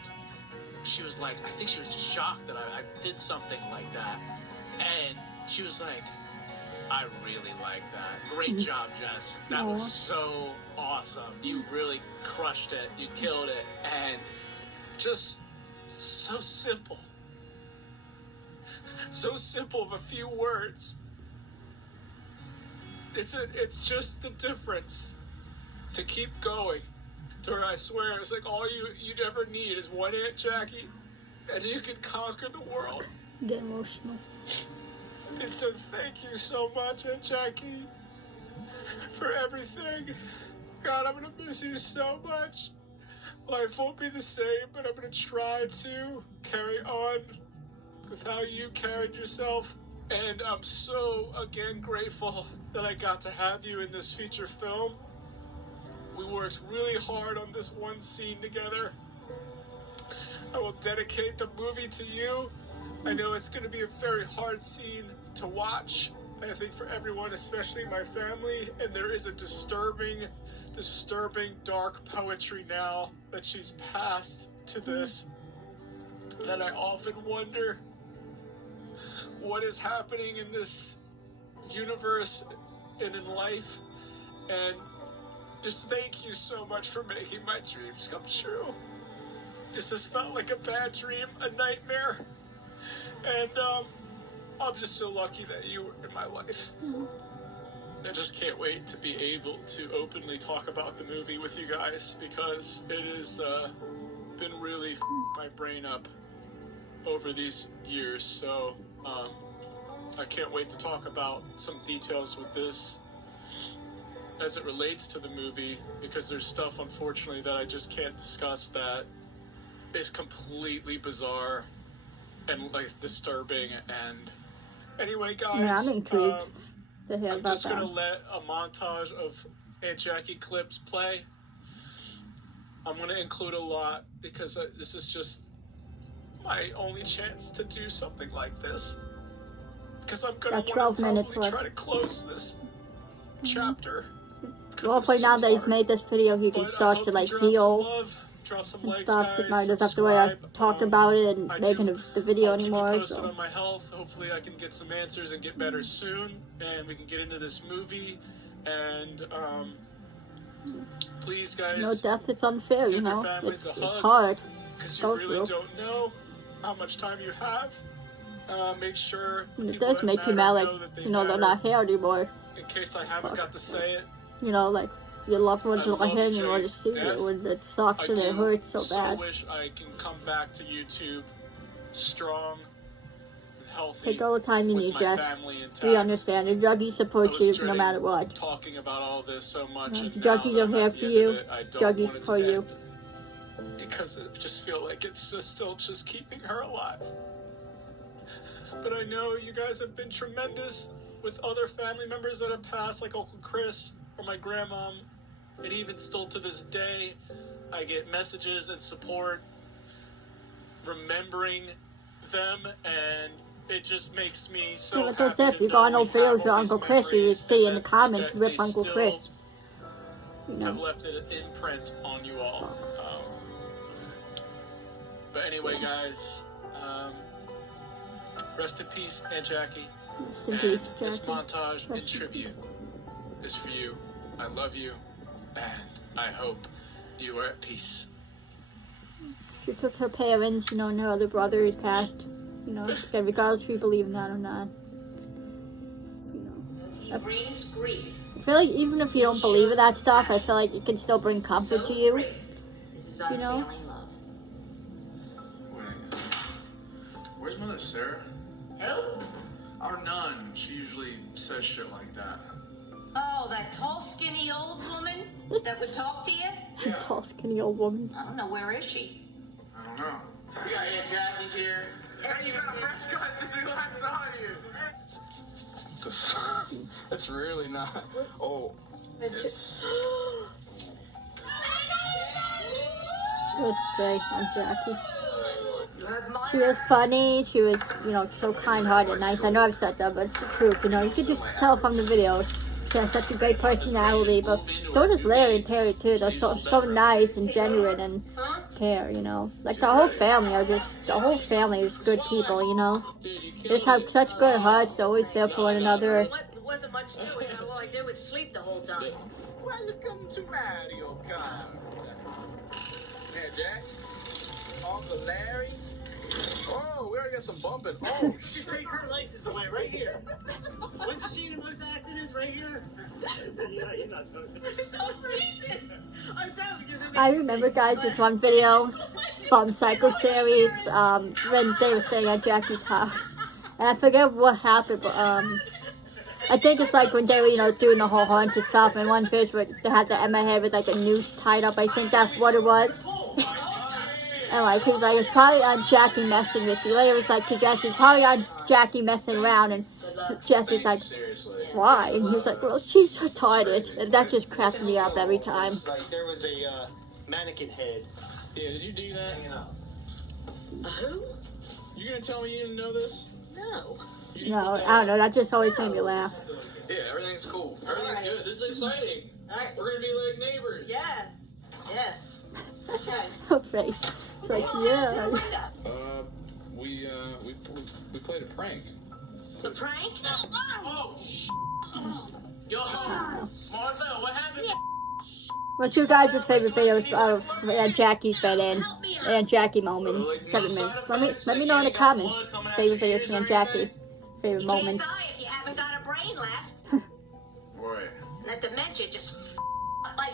she was like, I think she was just shocked that I did something like that. And she was like, I really like that. Great job, Jess. That was so awesome. You really crushed it. You killed it. And just so simple. So simple of a few words. It's just the difference to keep going. To where I swear, it's like all you'd ever need is one Aunt Jackie, and you can conquer the world. Get emotional. And so thank you so much, Aunt Jackie, for everything. God, I'm gonna miss you so much. Life won't be the same, but I'm gonna try to carry on with how you carried yourself. And I'm so, again, grateful that I got to have you in this feature film. We worked really hard on this one scene together. I will dedicate the movie to you. I know it's going to be a very hard scene to watch, I think, for everyone, especially my family. And there is a disturbing, dark poetry now that she's passed to this, that I often wonder what is happening in this universe and in life. And just thank you so much for making my dreams come true. This has felt like a bad dream, a nightmare. And I'm just so lucky that you were in my life. I just can't wait to be able to openly talk about the movie with you guys, because it has been really my brain up over these years. So I can't wait to talk about some details with this as it relates to the movie, because there's stuff, unfortunately, that I just can't discuss that is completely bizarre and like disturbing. And anyway, guys, Yeah, I'm intrigued to hear I'm about just that. gonna let a montage of Aunt Jackie clips play. I'm gonna include a lot because this is just my only chance to do something like this. Because I'm gonna Got 12 want to minutes probably left. try to close this chapter. Hopefully now that he's made this video, he can start to like heal and stuff. He might just have to way I talk about it and making the video I'll keep you anymore. posted So on my health. Hopefully I can get some answers and get better soon, and we can get into this movie. And please, guys, no death, it's unfair, you give your know. families It's a hug, hard. because go you really through. don't know how much time you have. Make sure And it people does that make you matter mad, know like, that they you know, they're matter. not here anymore. In case I haven't got to say it, You know, like, your loved ones I are not love here anymore to Jay's see death. you, and it sucks and it hurts so bad. wish I can come back to YouTube strong and healthy. Take all the time you with need, my Jess. family intact. We understand. And Juggies support I was you no dreading matter what. talking about all this so much, Yeah, and Juggies now are that I'm here at for the end you. of it, I don't Juggies want it for to you. end, because I just feel like it's just still just keeping her alive. But I know you guys have been tremendous with other family members that have passed, like Uncle Chris or my grandmom, and even still to this day, I get messages and support remembering them, and it just makes me so Yeah, like I happy said, to if you know got no we have videos all of these Uncle Chris, you would memories, see and in the that comments, they rip Uncle still Chris. You have know. left an imprint on you all. But anyway, guys, rest in peace, Aunt Jackie. Rest in And peace, this Jackie. montage in Rest in tribute is for you. I love you, and I hope you are at peace. She took her parents, you know, and her other brother who's passed. You know, again, regardless if you believe in that or not. You know. He brings grief. I feel like even if you don't believe in that stuff, I feel like it can still bring comfort to you. This is You know? unfailing love. Wait, where's Mother Sarah? Who? Our nun. She usually says shit like that. Oh, that tall, skinny old woman that would talk to you? Tall, skinny old woman. I don't know, where is she? I don't know. We got Aunt Jackie here. Hey, you got a fresh cut since we last saw you. It's really not. Oh, it's. She was great on Jackie. You admire She was funny, she was, you know, so kind-hearted, nice. I know I've said that, but it's the truth, you know. You could just tell from the videos. She has such a great personality, but so does Larry and Terry, too. They're so nice and genuine and care, you know. Like the whole family is good people, you know. They just have such good hearts, they're always there for one another. It wasn't much to it. All I did was sleep the whole time. Welcome to Mario Kart. Hey, Jack. Uncle Larry. Oh, we already got some bumping. Oh, You take her license away right here. What's the scene of most accidents right here? You're not supposed to. For some reason, I don't. You're gonna be I remember, guys, this one video from Psycho series, when they were staying at Jackie's house. And I forget what happened, but I think it's like when they were, you know, doing the whole haunted stuff, and one fish where they had the Emma head with like a noose tied up. I think that's what it was. And like he was like, it's probably on Jackie messing with you. Later it was like to Jesse, it's probably on Jackie messing around, and Jesse's like, why? And he was like, well, she's retarded. And that just cracked me up every time. Like there was a mannequin head. yeah, did you do that? hanging out. Who? You gonna tell me you didn't know this? No. You No, didn't I don't know. That just always made me laugh. Yeah, everything's cool. Everything's good. This is exciting. All right. We're gonna be like neighbors. Yeah. Yeah. Okay. Her face. It's like, yeah. We played a prank. The prank? Oh, yo, Martha, what happened? What's your guys' favorite videos of Jackie's been in? And Jackie moments, 7 minutes. Let me know in the comments. Favorite videos from Jackie. Favorite You can't moments. die if you haven't got a brain left. Right. That dementia just like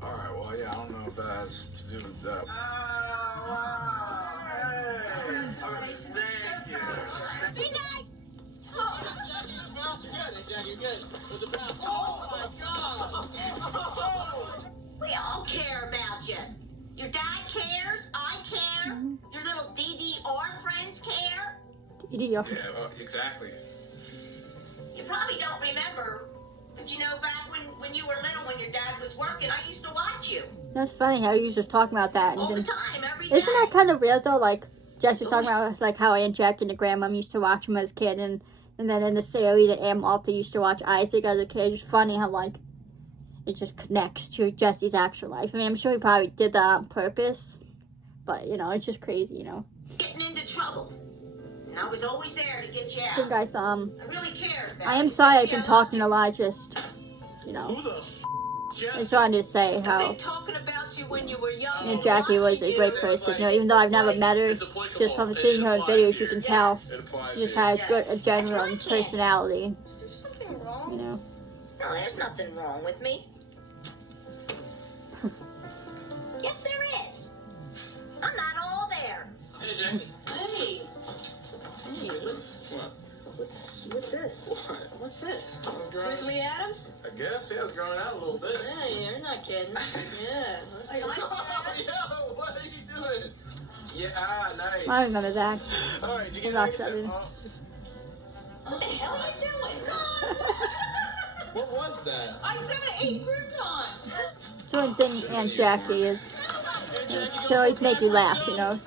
Alright, well, yeah, I don't know if that has to do with that. Oh, wow. Hey. Thank you. Jackie, good. What's it about? Oh, my God. we all care about you. Your dad cares, I care, your little DDR friends care. Idiot. Yeah, exactly. You probably don't remember, but you know back when you were little, when your dad was working, I used to watch you. That's funny how you was just talking about that. And All the then, time, every day. isn't that kind of weird though? Like Jesse's talking about like how Aunt Jackie and the grandmom used to watch him as a kid, and then in the series, Aunt Martha used to watch Isaac as a kid. It's funny how like it just connects to Jesse's actual life. I mean, I'm sure he probably did that on purpose, but you know, it's just crazy, you know. Getting into trouble. And I was always there to get you I think out. I I really cared about I am you. sorry I've See, been I talking loved a lot. Just you know, Who the I Jesse? just wanted to say you. I've how been talking about you when you were young. Aunt Jackie was a great person. You know, even though I've never met her, It's applicable. just from seeing her in videos, you can tell It applies she just here. had a genuine personality. There's nothing wrong. You know. No, there's nothing wrong with me. Yes, there is. I'm not all there. Hey, Jackie. Hey. Hey, what's What? with this? What? What's this? I was growing, Grizzly Adams? I guess, yeah, I was growing out a little bit. Yeah, you're not kidding. Yeah. I like that. Yo, what are you doing? Yeah, nice. I remember that. All right, did you He get lost ready? that, didn't What the hell are you doing? What was that? I said I ate croutons. The only thing Aunt Jackie is, she can always make you laugh, you know.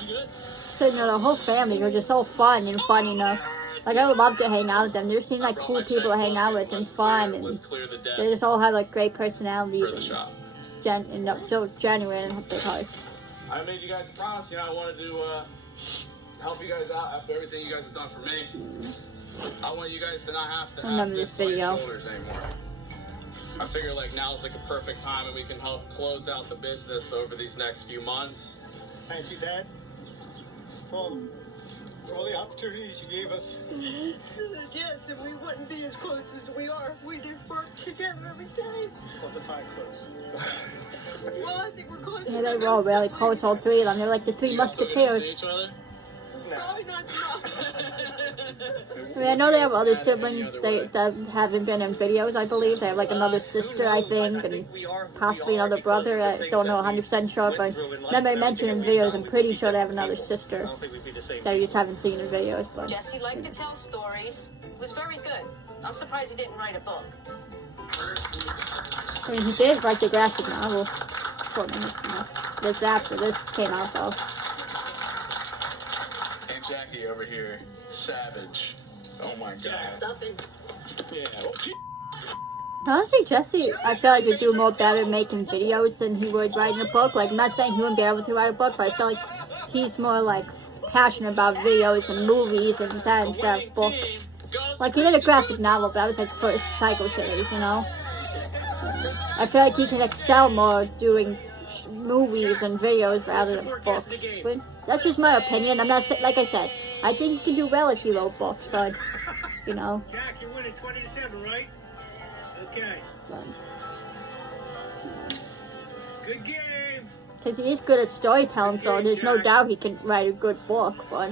You good? So, you know, the whole family was just so fun and funny, you know. Like, I would love to hang out with them. They just seem like cool people to hang out with and fun, and Let's clear the deck they just all have like great personalities for the shop. and so genuine and have big hearts. I made you guys a promise, you know, I wanted to help you guys out after everything you guys have done for me. I want you guys to not have to I remember have this this on your video. shoulders anymore. I figure like now is like a perfect time and we can help close out the business over these next few months. Thank you, Dad, for all the opportunities you gave us. Yes, and we wouldn't be as close as we are if we didn't work together every day. Well, define close. Well, I think we're close. Yeah, they were all really close, all three of them. They're like the three You guys still get to see musketeers. each other? Probably not. I mean, I know they have other siblings that haven't been in videos, I believe. They have like another sister, I think, and possibly another brother. I don't know 100% sure, but then they mentioned in videos, I'm pretty sure they have another sister that you just haven't seen in videos. But Jesse liked to tell stories. It was very good. I'm surprised he didn't write a book. I mean, he did write the graphic novel. 4 minutes, you know. This after this came out, though. Aunt Jackie over here, savage. Oh my god. Nothing. Yeah. Honestly, Jesse, I feel like he'd do more better making videos than he would writing a book. Like, I'm not saying he wouldn't be able to write a book, but I feel like he's more, like, passionate about videos and movies and that instead of books. Like, he did a graphic novel, but that was, like, for his Psycho series, you know? I feel like he can excel more doing movies and videos rather than books. But that's just my opinion. I'm not, like I said, I think he can do well if he wrote books, but, you know. Jack, you're winning 20-7, right? Okay. Good game. Because he is good at storytelling, so there's no doubt he can write a good book, but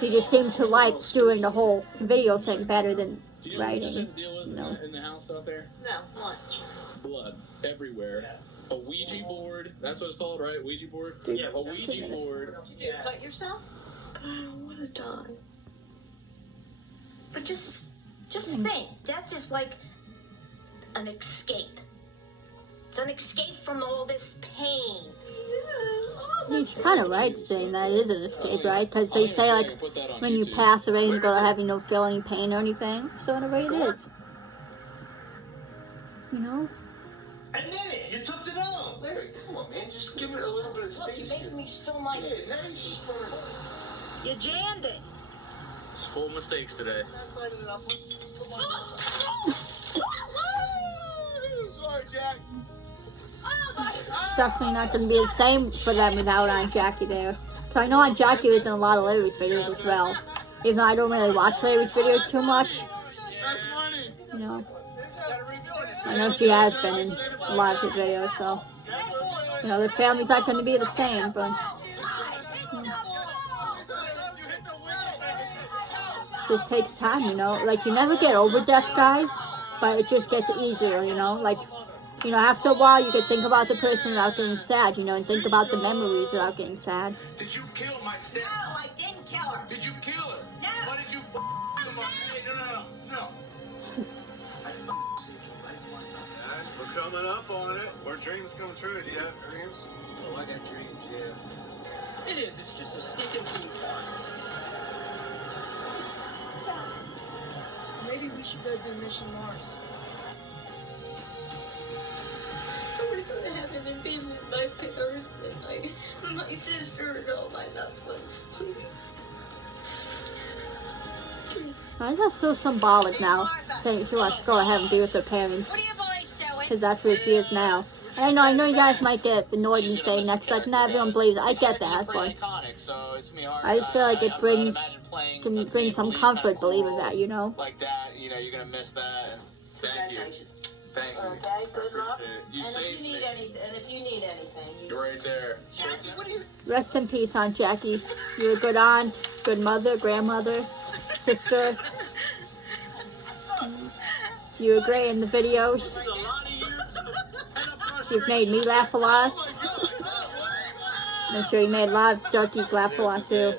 he just seems to like doing the whole video thing better than writing. In the house out there? No, what? Blood everywhere. A Ouija board. That's what it's called, right? Ouija board? Yeah. A Ouija board. Did you cut yourself? I don't want to die. But just think, death is like an escape. It's an escape from all this pain. He's kind of right saying that it is an escape, right? Because they say, like, when you pass away, you go to having no feel any pain or anything. So in a way it is. You know? I did it. You took it on. Larry, come on, man. Just give it a little bit of Look, you space. made me spill my... Yeah, now you just You jammed it. It's full of mistakes today. Sorry, Jack. It's definitely not going to be the same for them without Aunt Jackie there. So I know Aunt Jackie was in a lot of Larry's videos as well. Even though I don't really watch Larry's videos too much. That's money. You know. I know she has been in a lot of his videos, so. You know, the family's not going to be the same, but. It just takes time, you know. Like, you never get over death, guys. But it just gets easier, you know. Like, you know, after a while, you can think about the person without getting sad, you know, and think about the memories without getting sad. Did you kill my step? No, I didn't kill her. Did you kill her? No. Why did you come on? Hey, no. I saved your life one time. We're coming up on it. Our dreams come true. Do you have dreams? Oh, I got dreams, yeah. It is. It's just a stinking theme park. Maybe we should go do Mission Mars. I want to go to heaven and be with my parents and my sister and all my loved ones, please. I think that's so symbolic now, saying she wants to go ahead and be with her parents. What are you boys doing? Because that's where she is now. And I know you guys might get annoyed and say next, like, nah, everyone believes it. I get that, but I just feel like it can bring some comfort believing that, you know? Like that, you know, you're gonna miss that. Thank you. Thank you. Okay, good luck. You And saved if you me. need anything, You're right there. Rest in peace, Aunt Jackie. You're a good aunt, good mother, grandmother, sister. You were great in the videos. You've made me laugh a lot. I'm sure you made a lot of junkies laugh a lot too.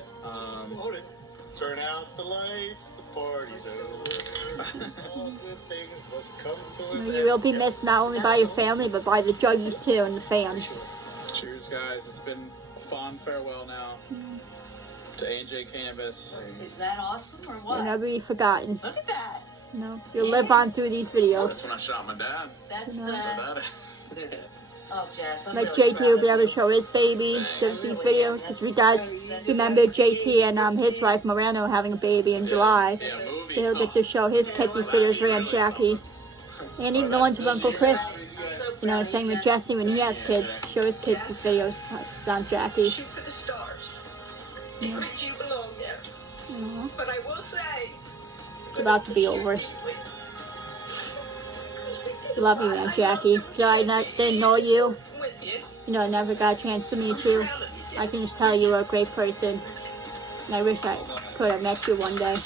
Turn out the lights. The party's over. All good things must come to an You will be missed not only by your family, but by the juggies too and the fans. Cheers, guys. It's been a fond farewell now to AJ Canvas. Is that awesome or what? You'll never be forgotten. Look at that. No, you'll live on through these Oh, videos. that's when I shot my dad. That's No. So that oh, Jess, I'm Like really JT proud will be of able you. to show his baby these videos because we does remember JT and his wife Moreno having a baby in July. yeah, movie. So he'll get to show his kid these videos for Aunt Jackie. And even the ones with Uncle Chris. You know, same with Jesse when he has kids. Show his kids his videos for Aunt Jackie. Shoot for the stars. Yeah. Rich, you belong there. Aw. But I will say... It's about to be over. Love you, Aunt Jackie. So I didn't know you. With you. You know, I never got a chance to meet you. I can just tell you were a great person. And I wish I could have met you one day.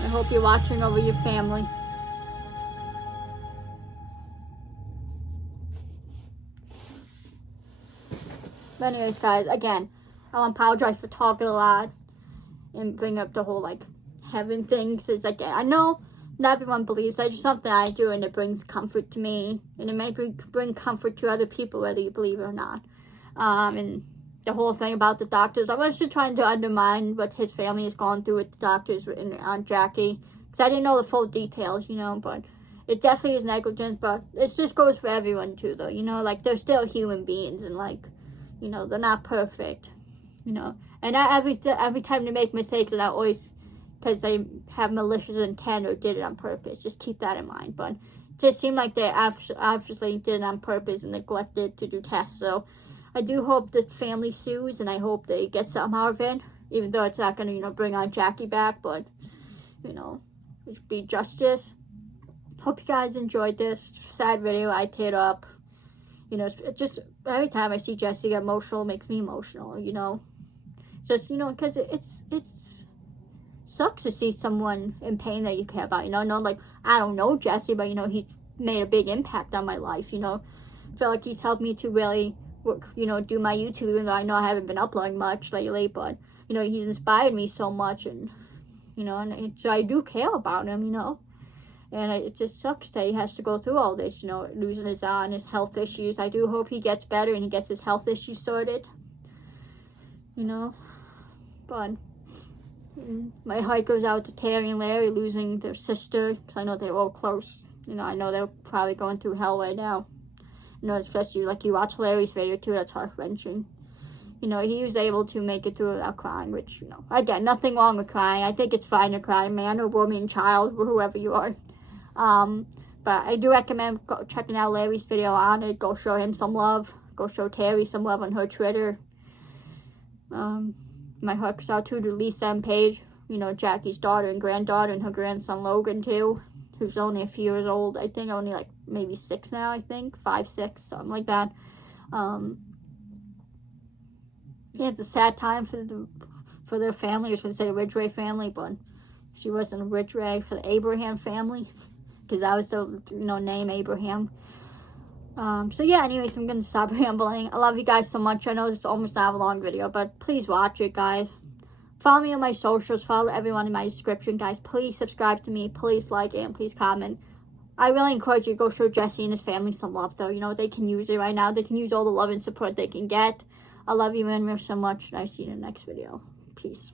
I hope you're watching over your family. But anyways, guys, again, I apologize for talking a lot and bring up the whole, like, heaven thing. Because, again, I know not everyone believes. It's just something I do, and it brings comfort to me. And it may bring comfort to other people, whether you believe it or not. And the whole thing about the doctors. I was just trying to undermine what his family has gone through with the doctors on Jackie, because I didn't know the full details, you know, but it definitely is negligence. But it just goes for everyone too, though, you know, like, they're still human beings, and, like, you know, they're not perfect, you know, and not every time they make mistakes, and not always because they have malicious intent or did it on purpose. Just keep that in mind. But it just seemed like they obviously did it on purpose and neglected to do tests. So I do hope the family sues, and I hope they get something out of it, even though it's not going to, you know, bring on Jackie back, but, you know, it should be justice. Hope you guys enjoyed this sad video. I teared up. You know, it just every time I see Jesse get emotional, it makes me emotional, you know. Just, you know, because it's sucks to see someone in pain that you care about, you know. No, like, I don't know Jesse, but, you know, he's made a big impact on my life, you know. I feel like he's helped me to really work, you know, do my YouTube, even though I know I haven't been uploading much lately, but, you know, he's inspired me so much, and, you know, and so I do care about him, you know. And it just sucks that he has to go through all this, you know, losing his health issues. I do hope he gets better and he gets his health issues sorted, you know. But my heart goes out to Terry and Larry losing their sister, because I know they're all close. You know, I know they're probably going through hell right now. You know, especially, like, you watch Larry's video too, that's heart-wrenching. You know, he was able to make it through without crying, which, you know, again, nothing wrong with crying. I think it's fine to cry, man or woman, child, or whoever you are. But I do recommend checking out Larry's video on it. Go show him some love. Go show Terry some love on her Twitter. My heart goes out to Lisa and Paige, you know, Jackie's daughter and granddaughter, and her grandson Logan too, who's only a few years old. I think only like maybe 6 now, I think 5, 6, something like that. Yeah, it's a sad time for their family. I was going to say the Ridgway family, but she wasn't a Ridgway, for the Abraham family, because that was the, you know, name Abraham. So yeah, anyways, I'm gonna stop rambling. I love you guys so much. I know it's almost not a long video, but please watch it, guys. Follow me on my socials. Follow everyone in my description, guys. Please subscribe to me. Please like and please comment. I really encourage you to go show Jesse and his family some love, though. You know, they can use it right now. They can use all the love and support they can get. I love you, man, so much, and I'll see you in the next video. Peace.